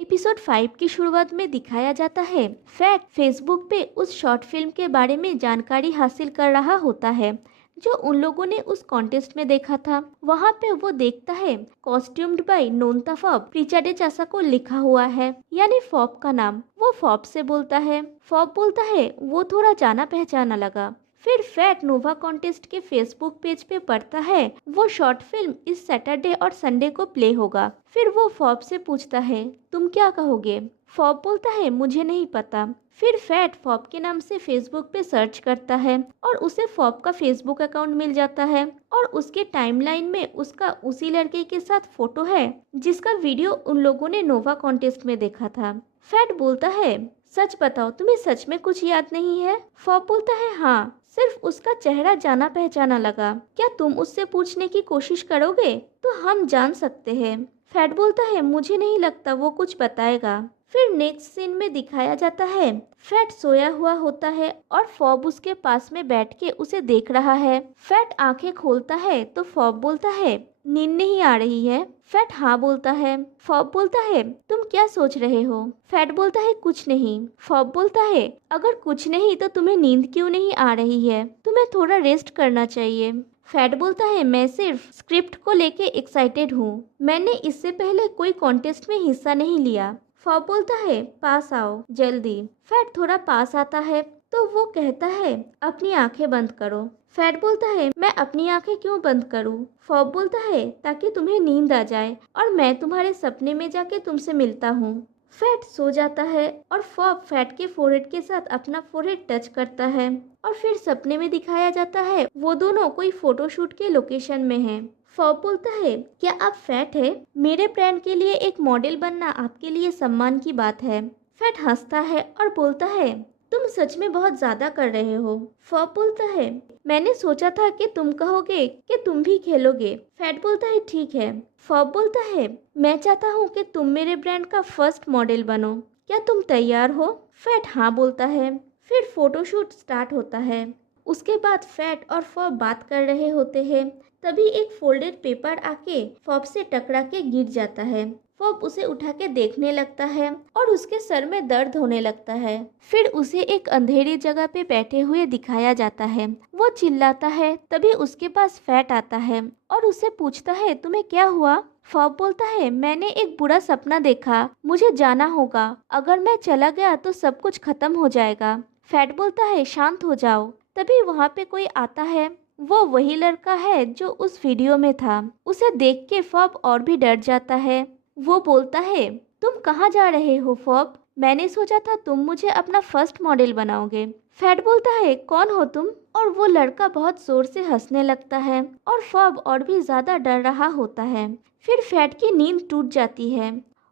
Episode 5 की शुरुआत में दिखाया जाता है फैट फेसबुक पे उस शॉर्ट फिल्म के बारे में जानकारी हासिल कर रहा होता है जो उन लोगों ने उस कॉन्टेस्ट में देखा था। वहाँ पे वो देखता है कॉस्ट्यूम्ड बाय नोनता फॉब प्रीचाडे चासा को लिखा हुआ है, यानी फॉब का नाम। वो फॉब से बोलता है, फॉब बोलता है वो थोड़ा जाना पहचाना लगा। फिर फैट नोवा कॉन्टेस्ट के फेसबुक पेज पे पढ़ता है वो शॉर्ट फिल्म इस सैटरडे और संडे को प्ले होगा। फिर वो फॉब से पूछता है तुम क्या कहोगे। फॉब बोलता है मुझे नहीं पता। फिर फैट फॉब के नाम से फेसबुक पे सर्च करता है और उसे फॉब का फेसबुक अकाउंट मिल जाता है और उसके टाइमलाइन में उसका उसी लड़के के साथ फोटो है जिसका वीडियो उन लोगों ने नोवा कॉन्टेस्ट में देखा था। फैट बोलता है सच बताओ तुम्हें सच में कुछ याद नहीं है। फॉब बोलता है हाँ, सिर्फ उसका चेहरा जाना पहचाना लगा। क्या तुम उससे पूछने की कोशिश करोगे तो हम जान सकते हैं। फैट बोलता है मुझे नहीं लगता वो कुछ बताएगा। फिर नेक्स्ट सीन में दिखाया जाता है फैट सोया हुआ होता है और फॉब उसके पास में बैठ के उसे देख रहा है। फैट आंखें खोलता है तो फॉब बोलता है नींद नहीं आ रही है। फैट हाँ बोलता है। फॉब बोलता है तुम क्या सोच रहे हो। फैट बोलता है कुछ नहीं। फॉब बोलता है अगर कुछ नहीं तो तुम्हें नींद क्यों नहीं आ रही है, तुम्हें थोड़ा रेस्ट करना चाहिए। फैट बोलता है मैं सिर्फ स्क्रिप्ट को लेके एक्साइटेड हूँ, मैंने इससे पहले कोई कॉन्टेस्ट में हिस्सा नहीं लिया। फॉब बोलता है पास आओ जल्दी। फैट थोड़ा पास आता है तो वो कहता है अपनी आंखें बंद करो। फैट बोलता है मैं अपनी आंखें क्यों बंद करूं। फॉब बोलता है ताकि तुम्हें नींद आ जाए और मैं तुम्हारे सपने में जाके तुमसे मिलता हूँ। फैट सो जाता है और फॉब फैट के फोरहेड के साथ अपना फोरहेड टच करता है और फिर सपने में दिखाया जाता है वो दोनों कोई फोटोशूट के लोकेशन में हैं। फॉब बोलता है क्या आप फैट है, मेरे ब्रांड के लिए एक मॉडल बनना आपके लिए सम्मान की बात है। फैट हंसता है और बोलता है तुम सच में बहुत ज्यादा कर रहे हो। फॉब बोलता है मैंने सोचा था कि तुम कहोगे कि तुम भी खेलोगे। फैट बोलता है ठीक है। फॉब बोलता है मैं चाहता हूँ कि तुम मेरे ब्रांड का फर्स्ट मॉडल बनो, क्या तुम तैयार हो। फैट हाँ बोलता है। फिर फोटोशूट स्टार्ट होता है। उसके बाद फैट और फॉब बात कर रहे होते हैं, तभी एक फोल्डेड पेपर आके फॉब से टकरा के गिर जाता है। फॉब उसे उठा के देखने लगता है और उसके सर में दर्द होने लगता है। फिर उसे एक अंधेरी जगह पे बैठे हुए दिखाया जाता है। वो चिल्लाता है, तभी उसके पास फैट आता है और उसे पूछता है तुम्हें क्या हुआ। फॉब बोलता है मैंने एक बुरा सपना देखा, मुझे जाना होगा, अगर मैं चला गया तो सब कुछ खत्म हो जाएगा। फैट बोलता है शांत हो जाओ। तभी वहाँ पे कोई आता है, वो वही लड़का है जो उस वीडियो में था। उसे देख के फॉब और भी डर जाता है। वो बोलता है तुम कहाँ जा रहे हो फॉब, मैंने सोचा था तुम मुझे अपना फर्स्ट मॉडल बनाओगे। फैट बोलता है कौन हो तुम, और वो लड़का बहुत जोर से हंसने लगता है और फॉब और भी ज्यादा डर रहा होता है। फिर फैट की नींद टूट जाती है।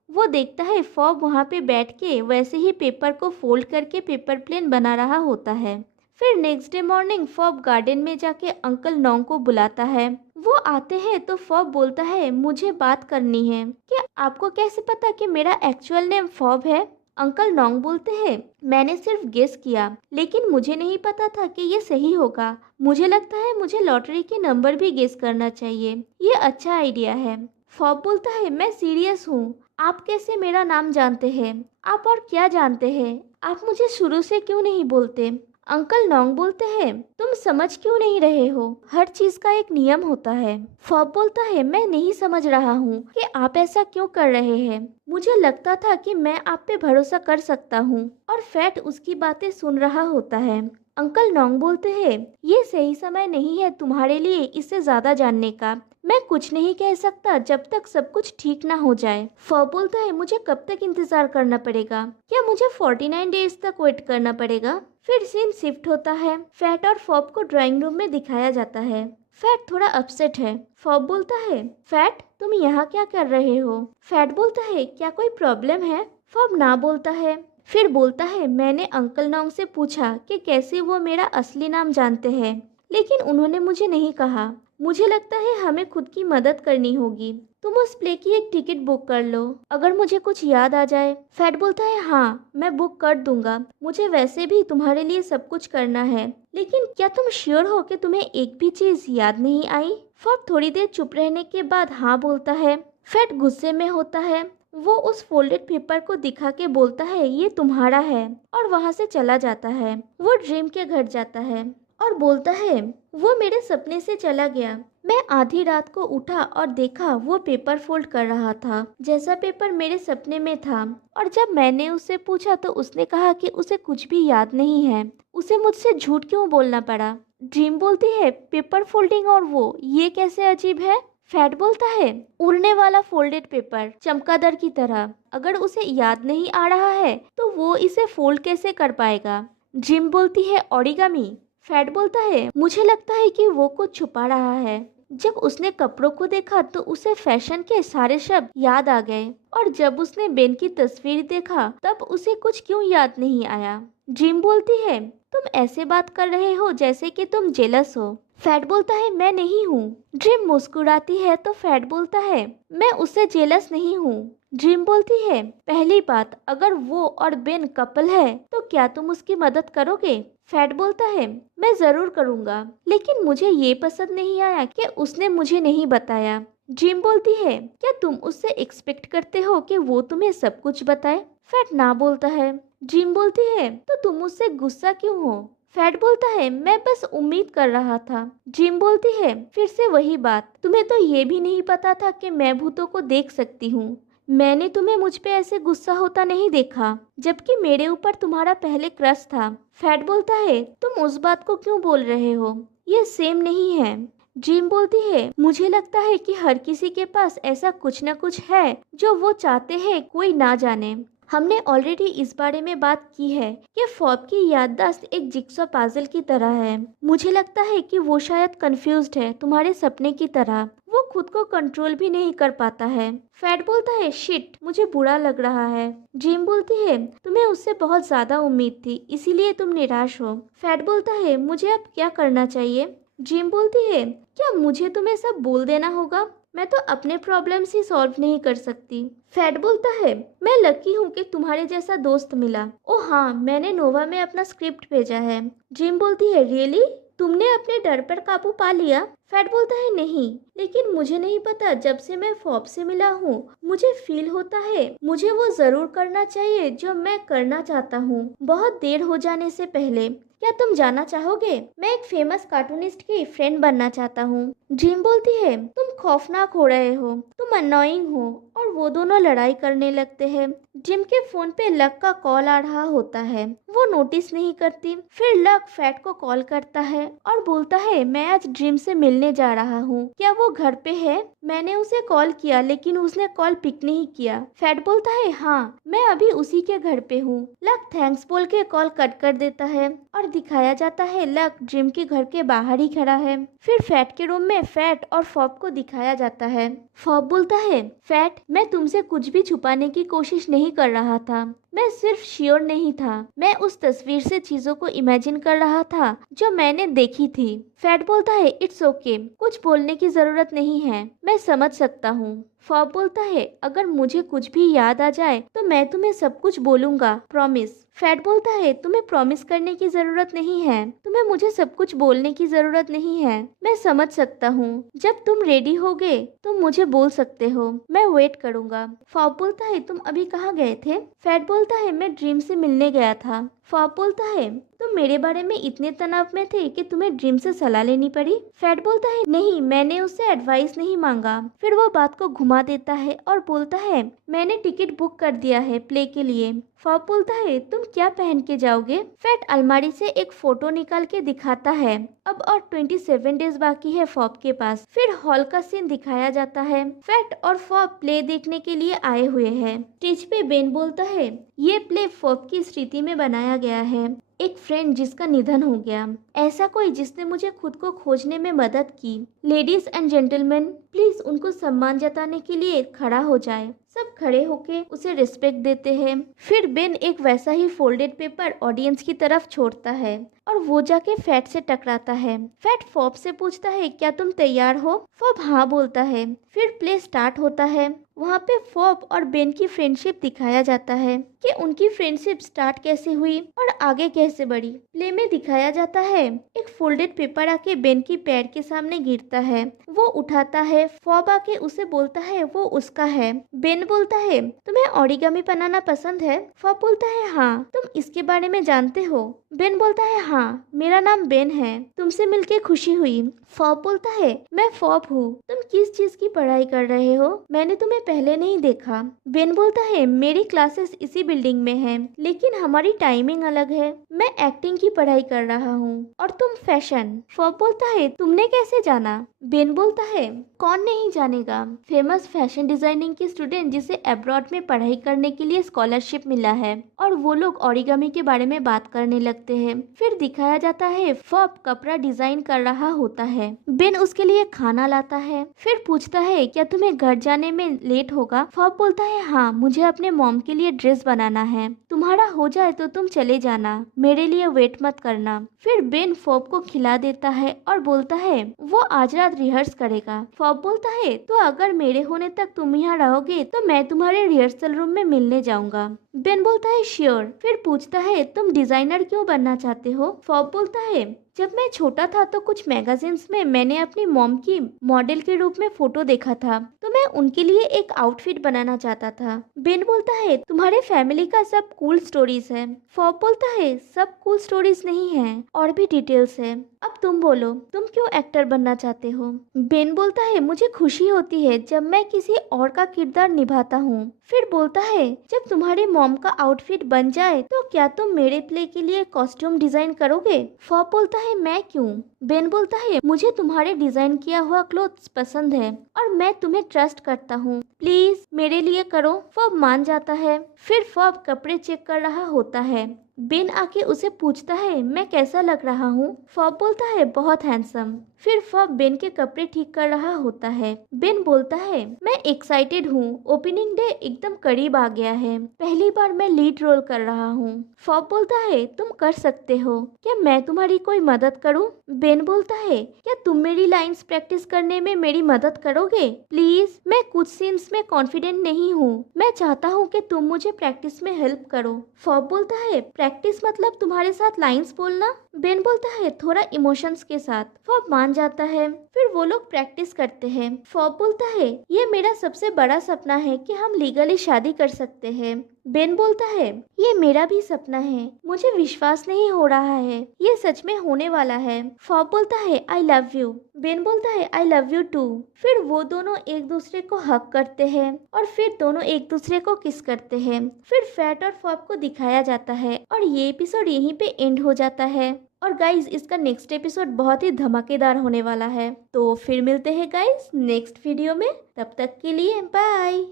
वो देखता है फॉब वहाँ पे बैठ के वैसे ही पेपर को फोल्ड करके पेपर प्लेन बना रहा होता है। फिर next day morning fob garden में जाके अंकल नोंग को बुलाता है। वो आते हैं तो फॉब बोलता है मुझे बात करनी है। क्या आपको कैसे पता कि मेरा एक्चुअल नेम फॉब है। अंकल नोंग बोलते हैं मैंने सिर्फ गेस किया, लेकिन मुझे नहीं पता था कि ये सही होगा। मुझे लगता है मुझे लॉटरी के नंबर भी गेस करना चाहिए, ये अच्छा आइडिया है। फॉब बोलता है मैं सीरियस हूँ, आप कैसे मेरा नाम जानते हैं, आप और क्या जानते हैं, आप मुझे शुरू से क्यों नहीं बोलते। अंकल नोंग बोलते हैं तुम समझ क्यों नहीं रहे हो, हर चीज का एक नियम होता है। फॉब बोलता है मैं नहीं समझ रहा हूँ कि आप ऐसा क्यों कर रहे हैं, मुझे लगता था कि मैं आप पे भरोसा कर सकता हूँ। और फैट उसकी बातें सुन रहा होता है। अंकल नोंग बोलते हैं ये सही समय नहीं है तुम्हारे लिए इससे ज्यादा जानने का, मैं कुछ नहीं कह सकता जब तक सब कुछ ठीक ना हो जाए। फॉब बोलता है मुझे कब तक इंतजार करना पड़ेगा, क्या मुझे 49 डेज तक वेट करना पड़ेगा। फिर सीन शिफ्ट होता है। फैट और फॉब को ड्राइंग रूम में दिखाया जाता है। फैट थोड़ा अपसेट है। फॉब बोलता है फैट तुम यहाँ क्या कर रहे हो। फैट बोलता है क्या कोई प्रॉब्लम है। फॉब ना बोलता है। फिर बोलता है मैंने अंकल नोंग से पूछा कि कैसे वो मेरा असली नाम जानते हैं, लेकिन उन्होंने मुझे नहीं कहा। मुझे लगता है हमें खुद की मदद करनी होगी, तुम उस प्ले की एक टिकट बुक कर लो अगर मुझे कुछ याद आ जाए। फैट बोलता है हाँ मैं बुक कर दूंगा, मुझे वैसे भी तुम्हारे लिए सब कुछ करना है, लेकिन क्या तुम श्योर हो कि तुम्हें एक भी चीज याद नहीं आई। फॉब थोड़ी देर चुप रहने के बाद हाँ बोलता है। फैट गुस्से में होता है। वो उस फोल्डेड पेपर को दिखा के बोलता है ये तुम्हारा है और वहां से चला जाता है। वो ड्रीम के घर जाता है और बोलता है वो मेरे सपने से चला गया। मैं आधी रात को उठा और देखा वो पेपर फोल्ड कर रहा था जैसा पेपर मेरे सपने में था। और जब मैंने उससे पूछा तो उसने कहा कि उसे कुछ भी याद नहीं है। उसे मुझसे झूठ क्यों बोलना पड़ा? ड्रीम बोलती है पेपर फोल्डिंग और वो ये कैसे अजीब है? फैट बोलता है उड़ने वाला फोल्डेड पेपर चमगादड़ की तरह। अगर उसे याद नहीं आ रहा है तो वो इसे फोल्ड कैसे कर पाएगा? ड्रीम बोलती है ओरिगामी। फैट बोलता है मुझे लगता है कि वो कुछ छुपा रहा है। जब उसने कपड़ों को देखा तो उसे फैशन के सारे शब्द याद आ गए और जब उसने बेन की तस्वीर देखा तब उसे कुछ क्यों याद नहीं आया। ड्रीम बोलती है तुम ऐसे बात कर रहे हो जैसे कि तुम जेलस हो। फैट बोलता है मैं नहीं हूँ। ड्रीम मुस्कुराती है तो फैट बोलता है मैं उससे जेलस नहीं हूँ। ड्रीम बोलती है पहली बात अगर वो और बेन कपल है तो क्या तुम उसकी मदद करोगे? फैट बोलता है मैं जरूर करूँगा लेकिन मुझे ये पसंद नहीं आया कि उसने मुझे नहीं बताया। ड्रीम बोलती है क्या तुम उससे एक्सपेक्ट करते हो कि वो तुम्हें सब कुछ बताए? फैट ना बोलता है। ड्रीम बोलती है तो तुम उससे गुस्सा क्यों हो? फैट बोलता है मैं बस उम्मीद कर रहा था। ड्रीम बोलती है फिर से वही बात, तुम्हें तो ये भी नहीं पता था कि मैं भूतों को देख सकती हूँ। मैंने तुम्हें मुझ पे ऐसे गुस्सा होता नहीं देखा जबकि मेरे ऊपर तुम्हारा पहले क्रश था। फैट बोलता है तुम उस बात को क्यों बोल रहे हो? ये सेम नहीं है। ड्रीम बोलती है मुझे लगता है कि हर किसी के पास ऐसा कुछ न कुछ है जो वो चाहते हैं कोई ना जाने। हमने ऑलरेडी इस बारे में बात की है कि फॉब की याददाश्त एक जिक्सॉ पजल की तरह है। मुझे लगता है कि वो शायद कंफ्यूज्ड है तुम्हारे सपने की तरह। वो खुद को कंट्रोल भी नहीं कर पाता है। फैट बोलता है शिट मुझे बुरा लग रहा है। ड्रीम बोलती है तुम्हें उससे बहुत ज्यादा उम्मीद थी इसीलिए तुम निराश हो। फैट बोलता है मुझे अब क्या करना चाहिए? ड्रीम बोलती है क्या मुझे तुम्हें सब बोल देना होगा? मैं तो अपने प्रॉब्लम्स ही सॉल्व नहीं कर सकती। फैट बोलता है मैं लकी हूँ कि तुम्हारे जैसा दोस्त मिला। ओ हाँ मैंने नोवा में अपना स्क्रिप्ट भेजा है। ड्रीम बोलती है रियली? तुमने अपने डर पर काबू पा लिया? फैट बोलता है नहीं लेकिन मुझे नहीं पता जब से मैं फॉब से मिला हूँ मुझे फील होता है मुझे वो जरूर करना चाहिए जो मैं करना चाहता हूँ बहुत देर हो जाने से पहले। क्या तुम जाना चाहोगे? मैं एक फेमस कार्टूनिस्ट की फ्रेंड बनना चाहता हूँ। ड्रीम बोलती है तुम खौफनाक हो रहे हो, तुम अननोइंग हो। और वो दोनों लड़ाई करने लगते हैं। ड्रीम के फोन पे लक का कॉल आ रहा होता है, वो नोटिस नहीं करती। फिर लक फैट को कॉल करता है और बोलता है मैं आज ड्रीम से मिलने जा रहा हूँ, क्या वो घर पे है? मैंने उसे कॉल किया लेकिन उसने कॉल पिक नहीं किया। फैट बोलता है हाँ मैं अभी उसी के घर पे हूँ। लक थैंक्स बोल के कॉल कट कर देता है और दिखाया जाता है लक ड्रीम के घर के बाहर ही खड़ा है। फिर फैट के रूम में फैट और फॉब को दिखाया जाता है। फॉब बोलता है फैट मैं तुमसे कुछ भी छुपाने की कोशिश नहीं कर रहा था, मैं सिर्फ श्योर नहीं था। मैं उस तस्वीर से चीजों को इमेजिन कर रहा था जो मैंने देखी थी। फैट बोलता है इट्स ओके, कुछ बोलने की जरूरत नहीं है, मैं समझ सकता हूँ। फॉब बोलता है अगर मुझे कुछ भी याद आ जाए तो मैं तुम्हें सब कुछ बोलूंगा, प्रॉमिस। फैट बोलता है तुम्हें प्रॉमिस करने की जरूरत नहीं है, तुम्हें मुझे सब कुछ बोलने की जरूरत नहीं है, मैं समझ सकता हूँ। जब तुम रेडी होगे तुम मुझे बोल सकते हो, मैं वेट करूंगा। फॉब बोलता है तुम अभी कहाँ गए थे? फैट बोलता है मैं ड्रीम से मिलने गया था। फॉब बोलता है तुम मेरे बारे में इतने तनाव में थे कि तुम्हें ड्रीम से सलाह लेनी पड़ी? फैट बोलता है नहीं मैंने उससे एडवाइस नहीं मांगा। फिर वो बात को घुमा देता है और बोलता है मैंने टिकट बुक कर दिया है प्ले के लिए। फॉब बोलता है तुम क्या पहन के जाओगे? फैट अलमारी से एक फोटो निकाल के दिखाता है। अब और 27 डेज बाकी है फॉब के पास। फिर हॉल का सीन दिखाया जाता है। फैट और फॉब प्ले देखने के लिए आए हुए हैं। स्टेज पे बेन बोलता है ये प्ले फॉब की स्मृति में बनाया गया है, एक फ्रेंड जिसका निधन हो गया, ऐसा कोई जिसने मुझे खुद को खोजने में मदद की। लेडीज एंड जेंटलमैन प्लीज उनको सम्मान जताने के लिए खड़ा हो जाए। सब खड़े होके उसे रिस्पेक्ट देते हैं। फिर बेन एक वैसा ही फोल्डेड पेपर ऑडियंस की तरफ छोड़ता है और वो जाके फैट से टकराता है। फैट फॉब से पूछता है क्या तुम तैयार हो? फॉब हाँ बोलता है। फिर प्ले स्टार्ट होता है। वहाँ पे फॉब और बेन की फ्रेंडशिप दिखाया जाता है कि उनकी फ्रेंडशिप स्टार्ट कैसे हुई और आगे कैसे बढ़ी। प्ले में दिखाया जाता है एक फोल्डेड पेपर आके बेन की पैर के सामने गिरता है, वो उठाता है। फॉब आके उसे बोलता है वो उसका है। बेन बेन बोलता है तुम्हें ओरिगामी बनाना पसंद है? फॉब बोलता है हाँ। तुम इसके बारे में जानते हो? बेन बोलता है हाँ, मेरा नाम बेन है। तुमसे मिलके खुशी हुई। फॉब बोलता है मैं फॉब हूँ। तुम किस चीज की पढ़ाई कर रहे हो? मैंने तुम्हें पहले नहीं देखा। बेन बोलता है मेरी क्लासेस इसी बिल्डिंग में है, लेकिन हमारी टाइमिंग अलग है। मैं एक्टिंग की पढ़ाई कर रहा हूँ और तुम फैशन। फॉब बोलता है तुमने कैसे जाना? बेन बोलता है कौन नहीं जानेगा, फेमस फैशन डिजाइनिंग की स्टूडेंट जिसे अब्रॉड में पढ़ाई करने के लिए स्कॉलरशिप मिला है। और वो लोग ओरिगामी के बारे में बात करने लगते हैं। फिर दिखाया जाता है फॉब कपड़ा डिजाइन कर रहा होता है। बेन उसके लिए खाना लाता है। फिर पूछता है क्या तुम्हें घर जाने में लेट होगा? फॉब बोलता है हाँ, मुझे अपने मॉम के लिए ड्रेस बनाना है। तुम्हारा हो जाए तो तुम चले जाना, मेरे लिए वेट मत करना। फिर बेन फॉब को खिला देता है और बोलता है वो आज रात रिहर्स करेगा। फॉब बोलता है तो अगर मेरे होने तक तुम यहाँ रहोगे तो मैं तुम्हारे रिहर्सल रूम में मिलने जाऊंगा। बेन बोलता है श्योर। फिर पूछता है तुम डिजाइनर क्यों बनना चाहते हो? फॉब बोलता है जब मैं छोटा था तो कुछ मैगजीन्स में मैंने अपनी मॉम की मॉडल के रूप में फोटो देखा था, तो मैं उनके लिए एक आउटफिट बनाना चाहता था। बेन बोलता है तुम्हारे फैमिली का सब कूल स्टोरीज है। फॉब बोलता है सब कूल स्टोरीज नहीं है, और भी डिटेल्स है। अब तुम बोलो तुम क्यों एक्टर बनना चाहते हो? बेन बोलता है मुझे खुशी होती है जब मैं किसी और का किरदार निभाता हूँ। फिर बोलता है जब तुम्हारे मॉम का आउटफिट बन जाए तो क्या तुम मेरे प्ले के लिए कॉस्ट्यूम डिजाइन करोगे? फॉब बोलता है मैं क्यों? बेन बोलता है मुझे तुम्हारे डिजाइन किया हुआ क्लोथ्स पसंद है और मैं तुम्हें ट्रस्ट करता हूँ, प्लीज मेरे लिए करो। फॉब मान जाता है। फिर फॉब कपड़े चेक कर रहा होता है। बेन आके उसे पूछता है मैं कैसा लग रहा हूँ? फॉब बोलता है बहुत हैंडसम। फिर फॉब बेन के कपड़े ठीक कर रहा होता है। बेन बोलता है मैं एक्साइटेड हूँ, ओपनिंग डे एकदम करीब आ गया है, पहली बार मैं लीड रोल कर रहा हूँ। फॉब बोलता है तुम कर सकते हो, क्या मैं तुम्हारी कोई मदद करूँ? बेन बोलता है क्या तुम मेरी लाइंस प्रैक्टिस करने में मेरी मदद करोगे? प्लीज, मैं कुछ सीन्स में कॉन्फिडेंट नहीं हूँ, मैं चाहता हूँ कि तुम मुझे प्रैक्टिस में हेल्प करो। फॉब बोलता है प्रैक्टिस मतलब तुम्हारे साथ लाइंस बोलना? बेन बोलता है थोड़ा इमोशंस के साथ। फॉब मान जाता है। फिर वो लोग प्रैक्टिस करते हैं। फॉब बोलता है ये मेरा सबसे बड़ा सपना है कि हम लीगली शादी कर सकते हैं। बेन बोलता है ये मेरा भी सपना है, मुझे विश्वास नहीं हो रहा है ये सच में होने वाला है। फॉब बोलता है आई लव यू। बेन बोलता है आई लव यू टू। फिर वो दोनों एक दूसरे को हक करते हैं और फिर दोनों एक दूसरे को किस करते हैं। फिर फैट और फॉब को दिखाया जाता है और ये एपिसोड यहीं पे एंड हो जाता है। और गाइज इसका नेक्स्ट एपिसोड बहुत ही धमाकेदार होने वाला है। तो फिर मिलते हैं गाइज नेक्स्ट वीडियो में, तब तक के लिए बाय।